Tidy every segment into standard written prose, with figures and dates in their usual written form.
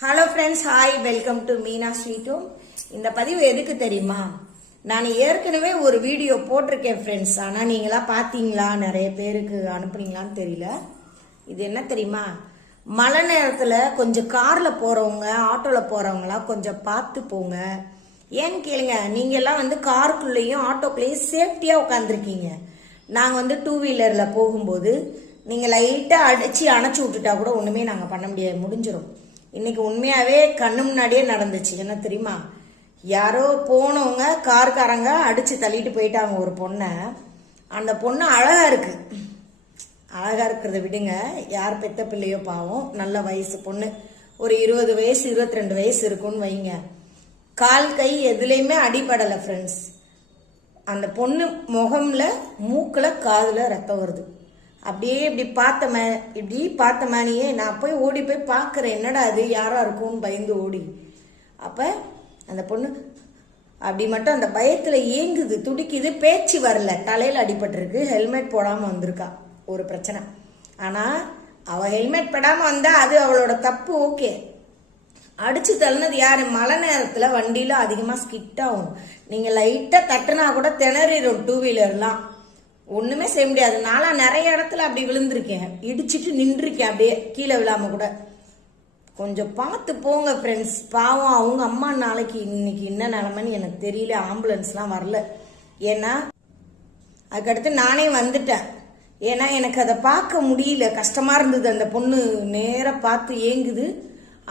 Hello friends, hi, welcome to Meena sweet home. இந்த பதிவு எதுக்கு தெரியுமா? நான் ஏற்கனவே ஒரு வீடியோ போட்டிருக்கேன் ஃப்ரெண்ட்ஸ். ஆனால் நீங்களா பார்த்தீங்களா, நிறைய பேருக்கு அனுப்புனீங்களான்னு தெரியல. இது என்ன தெரியுமா? மழை நேரத்தில் கொஞ்சம் காரில் போகிறவங்க, ஆட்டோவில் போகிறவங்களாம் கொஞ்சம் பார்த்து போங்க. ஏன்னு கேளுங்க, நீங்கள்லாம் காருக்குள்ளேயும் ஆட்டோக்குள்ளேயும் சேஃப்டியாக உட்காந்துருக்கீங்க. நாங்கள் டூ வீலரில் போகும்போது நீங்கள் லைட்டாக அணைச்சி விட்டுட்டா கூட ஒன்றுமே நாங்கள் பண்ண முடியாது, முடிஞ்சிடும். இன்னைக்கு உண்மையாவே கண்ணு முன்னாடியே நடந்துச்சு. என்ன தெரியுமா? யாரோ போனவங்க கார்காரங்க அடிச்சு தள்ளிட்டு போயிட்டாங்க ஒரு பொண்ணை. அந்த பொண்ணு அழகா இருக்கு. அழகா இருக்கிறத விடுங்க, யார் பெத்த பிள்ளையோ பாவம், நல்ல வயசு பொண்ணு, ஒரு 20 வயசு 22 வயசு இருக்குன்னு வைங்க. கால் கை எதுலையுமே அடிபடலை ஃப்ரெண்ட்ஸ். அந்த பொண்ணு முகம்ல மூக்குல காதுல ரத்தம் வருது. அப்படியே இப்படி பார்த்த மேனியே நான் போய் ஓடி போய் பார்க்குறேன், என்னடா அது யாரா இருக்கும்னு பயந்து ஓடி. அப்போ அந்த பொண்ணு அப்படி மட்டும் அந்த பயத்தில் ஏங்குது, துடிக்குது, பேச்சு வரல, தலையில் அடிபட்டிருக்கு, ஹெல்மெட் போடாமல் வந்திருக்கா. ஒரு பிரச்சனை. ஆனால் அவள் ஹெல்மெட் போடாமல் வந்தா அது அவளோட தப்பு, ஓகே. அடிச்சு தள்ளினது யாரு? மழை நேரத்தில் வண்டியில் அதிகமாக ஸ்கிட் ஆகும். நீங்கள் லைட்டாக தட்டுனா கூட திணறிடும் டூ வீலர்லாம், ஒண்ணுமே செய்ய முடியாது. நான்லாம் நிறைய இடத்துல அப்படி விழுந்திருக்கேன், இடிச்சிட்டு நின்றுருக்கேன், அப்படியே கீழே விழாம கூட. கொஞ்சம் பார்த்து போங்க ஃப்ரெண்ட்ஸ். பாவம் அவங்க அம்மா நாளைக்கு இன்னைக்கு என்ன நிலைமைன்னு எனக்கு தெரியல. ஆம்புலன்ஸ்லாம் வரல. ஏன்னா அதுக்கடுத்து நானே வந்துட்டேன். ஏன்னா எனக்கு அதை பார்க்க முடியல, கஷ்டமா இருந்தது. அந்த பொண்ணு நேராக பார்த்து ஏங்குது,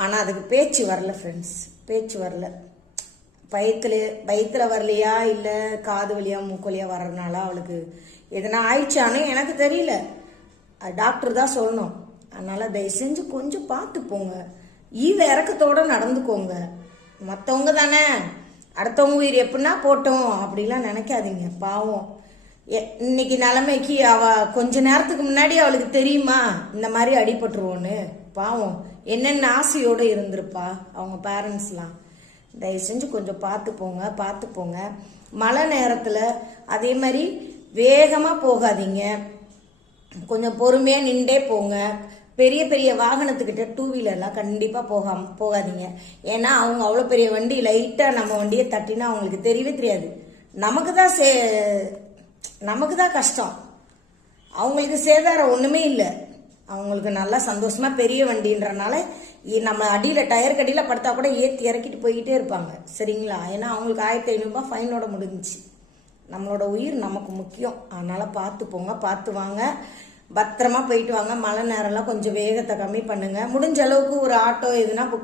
ஆனால் அதுக்கு பேச்சு வரல ஃப்ரெண்ட்ஸ், பேச்சு வரல. பயத்துல வரலையா இல்லை காது வழியா மூக்கு வழியா வர்றதுனால அவளுக்கு எதனா ஆயிடுச்சானு எனக்கு தெரியல. டாக்டர் தான் சொல்லணும். அதனால தயவு செஞ்சு கொஞ்சம் பார்த்து போங்க, ஈவ இறக்கத்தோட நடந்துக்கோங்க. மற்றவங்க தானே, அடுத்தவங்க உயிர் எப்படின்னா போட்டோம் அப்படிலாம் நினைக்காதீங்க. பாவம் இன்னைக்கு நிலைமைக்கு அவ கொஞ்ச நேரத்துக்கு முன்னாடி அவளுக்கு தெரியுமா இந்த மாதிரி அடிபட்டுருவோன்னு? பாவம் என்னென்ன ஆசையோடு இருந்திருப்பா அவங்க பேரண்ட்ஸ்லாம். தயவு செஞ்சு கொஞ்சம் பார்த்து போங்க. மழை நேரத்தில் அதே மாதிரி வேகமாக போகாதீங்க, கொஞ்சம் பொறுமையாக நின்றே போங்க. பெரிய பெரிய வாகனத்துக்கிட்ட டூ வீலர்லாம் கண்டிப்பாக போகாதீங்க. ஏன்னா அவங்க அவ்வளோ பெரிய வண்டி, லைட்டாக நம்ம வண்டியை தட்டினா அவங்களுக்கு தெரியவே தெரியாது. நமக்கு தான் கஷ்டம், அவங்களுக்கு சேதாரம் ஒன்றுமே இல்லை. அவங்களுக்கு நல்லா சந்தோஷமா பெரிய வண்டின்றனால நம்ம அடியில டயர் கடியில படுத்தா கூட ஏற்றி இறக்கிட்டு போய்கிட்டே இருப்பாங்க, சரிங்களா? ஏன்னா அவங்களுக்கு 1500 ரூபாய் ஃபைனோட முடிஞ்சிச்சு. நம்மளோட உயிர் நமக்கு முக்கியம். அதனால பார்த்து போங்க, பார்த்து வாங்க, பத்திரமா போயிட்டு வாங்க. மழை நேரம்லாம் கொஞ்சம் வேகத்தை கம்மி பண்ணுங்க. முடிஞ்ச அளவுக்கு ஒரு ஆட்டோ எதுனா புக்